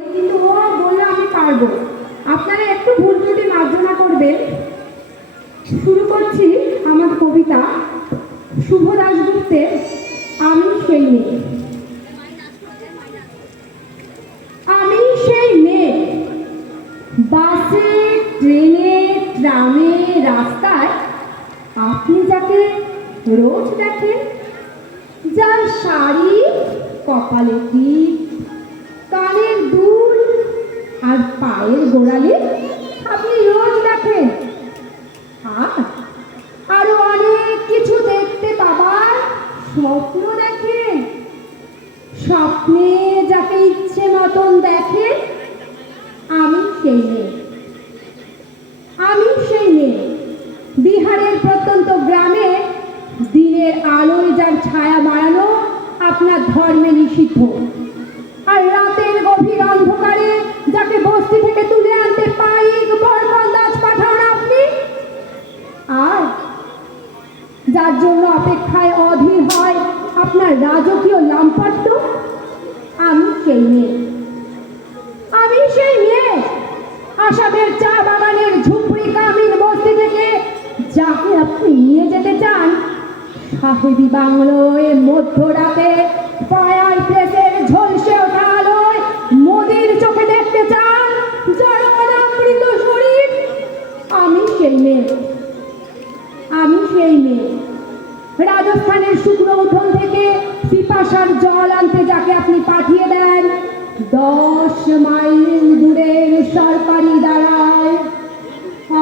কিন্তু ও বললো আমি পারবো। আপনারা একটু ভুল ত্রুটি মার্জনা করবেন। শুরু করছি আমার কবিতা শুভ দাশগুপ্তের আমি সেই মেয়ে। আমি সেই মেয়ে, বাসে, ট্রেনে, ট্রামে, রাস্তায় আপনি যাকে রোজ দেখেন, যার শাড়ি, কপালে টিপ, কানের দুল আর পায়ের গোড়ালি আপনি রোজ দেখেন। আরো অনেক কিছু দেখতে পাবার স্বপ্ন দেখেন। স্বপ্নে যাকে ইচ্ছে মতন দেখে, আমি সেই মেয়ে। আমি সেই মেয়ে, বিহারের প্রত্যন্ত গ্রামে দিনের আলোয় যার ছায়া মারানো আপনার ধর্মে নিষিদ্ধ, আর রাতের গভীর অন্ধকারে যাকে বস্তি থেকে তুলে আনতে পাইক বরকন্দাজ পাঠান আপনি, আর যার জন্য অপেক্ষায় অধীর হয় আপনার রাজকীয় লাম্পট্য, আমি সেই মেয়ে। আমি সেই মেয়ে, আসামের চা বাগানের ঝুপড়ি কামিন বস্তি থেকে যাকে আপনি নিয়ে যেতে চান সাহেবি বাংলোয় মধ্যরাতে ফায়ার প্লেসের ঝলসে ওঠা আলোয় মোদির চোখে দেখতে চান যার অনাবৃত শরীর, আমি সেই মেয়ে। আমি সেই মেয়ে, রাজস্থানের শুকনো উঠোন থেকে পিপাসার জল আনতে যাকে আপনি পাঠিয়ে দেন 10 মাইল দূরের সরকারি দাঁড়ায়,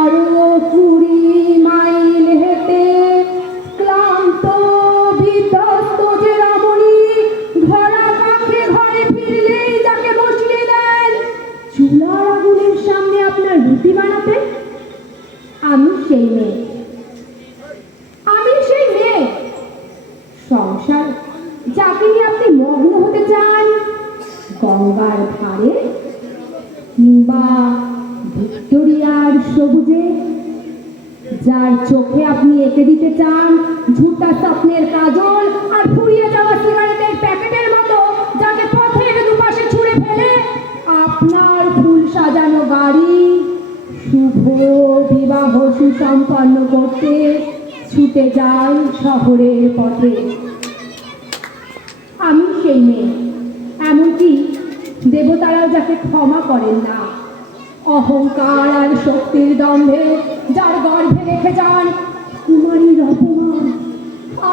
আরো 20 মাইল হেঁটে ক্লান্ত বিধ্বস্ত যে রমণী ঘরা কাছে ঘরে ফিরলেই যাকে বসিয়ে দেন চুলার আগুনের সামনে আপনার রুটি বানাতে, আমি সেই মেয়ে। আমি সেই মেয়ে, সংসার যাকে নিয়ে আপনি মগ্ন হতে চান গঙ্গার ধারে কিংবা ভিক্টোরিয়ার সবুজে, যার চোখে আপনি এঁকে দিতে চান ঝুটা স্বপ্নের কাজল আর ফুরিয়ে যাওয়া সিগারেটের প্যাকেটের মতো, যাকে পথের দুপাশে ছুঁড়ে ফেলে আপনার ফুল সাজানো গাড়ি শুভ বিবাহ সুসম্পন্ন করতে ছুটে যান শহরের পথে, আমি সেই মেয়ে। এমনকি দেবতারা যাকে ক্ষমা করেন না, অহংকার আর শক্তির দম্ভে যার গর্ভে রেখে যান কুমারীর অপমান,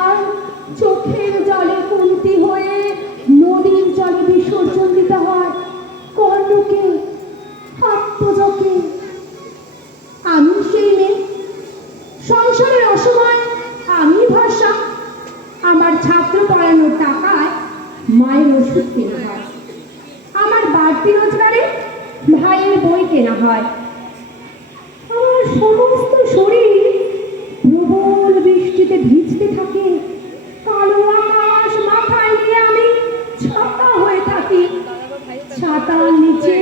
আর চোখের জলে কুন্তি হয়ে নদীর জলে বিসর্জন দিতে হয় কর্ণকে, আত্মজকে, আমি সেই মেয়ে। সংসারের অসময় আমি ভরসা, আমার ছাত্র পড়ানোর টাকায় মায়ের ওষুধ কেনা হয়, আমার বাড়তি রোজগারে ভাইয়ের বই কেনা হয়, আমার সমস্ত শরীর প্রবল বৃষ্টিতে ভিজতে থাকে, কালো আকাশ মাথায় নিয়ে আমি ছাতা হয়ে থাকি, ছাতার নিচে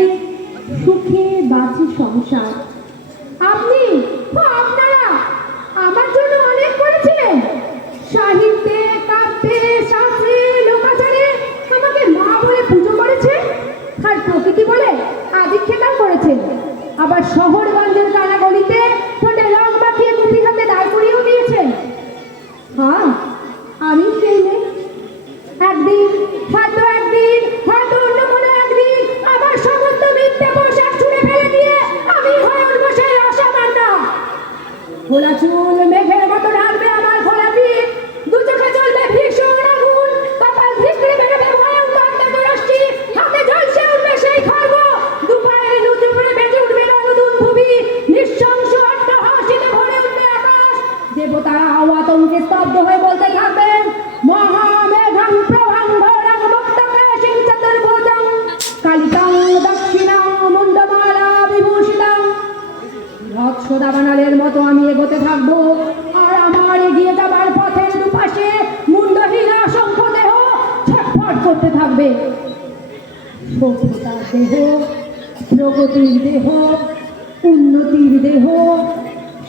সুখে বাঁচি সংসার। আপনারা আমার জন্য অনেক করেছিলেন, সাহিত্যে, কাব্যে, শাস্ত্রে, লোকাচারে আমাকে মা বলে পুজো করেছে, আর প্রকৃতি বলে আদিক্ষেতাও করেছেন। আবার শহরগঞ্জের কানাগলিতে ঠোঁটে রং মাখিয়ে কুপি হাতে দায় করিয়েও দিয়েছেন। হ্যাঁ, আমি সেই মেয়ে। একদিন হয়তো অন্য কোনো একদিন আমার সমস্ত মিথ্যে পোশাক ছুঁড়ে ফেলে দিয়ে আমি হয়ে উঠবো সেই অসামান্যা। খোলা চুল মেঘের মতো ঢালবে আমার খোলা পিঠ, দু চোখে জ্বলবে ভীষণ আগুন, কপাল ধিকড়ে বেরোবে ভয়ঙ্কর তেজরশ্মি, হাতে ঝলসে উঠবে সেই খড়গ, দু পায়ে লুচু করে বেজে উঠবে রণদুন্ধুবি, নৃশংস অট্টহাসিতে ভরে উঠবে আকাশ। দেবতারা আতঙ্কে স্তব্ধ হয়ে বলতে থাকবেন মহামেঘাং প্রভাং ঘোরাং মুক্তকেশিং চতুর্ভুজং কালিকাং দক্ষিণাং মুন্ডমালা বিভূষিতাং। রথসদা বানালের মতো আমি এগোতে থাকবো, আর আমার এগিয়ে যাবার পথের দুপাশে মুন্ডহীন অসংখ্য দেহ ছটফট করতে থাকবে। সভ্যতার দেহ, প্রগতির দেহ, উন্নতির দেহ,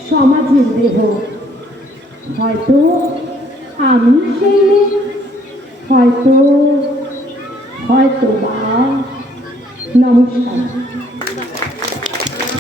সমাজের দেহ। হয়তো আমি সেই মেয়ে, হয়তো বা নমস্কার।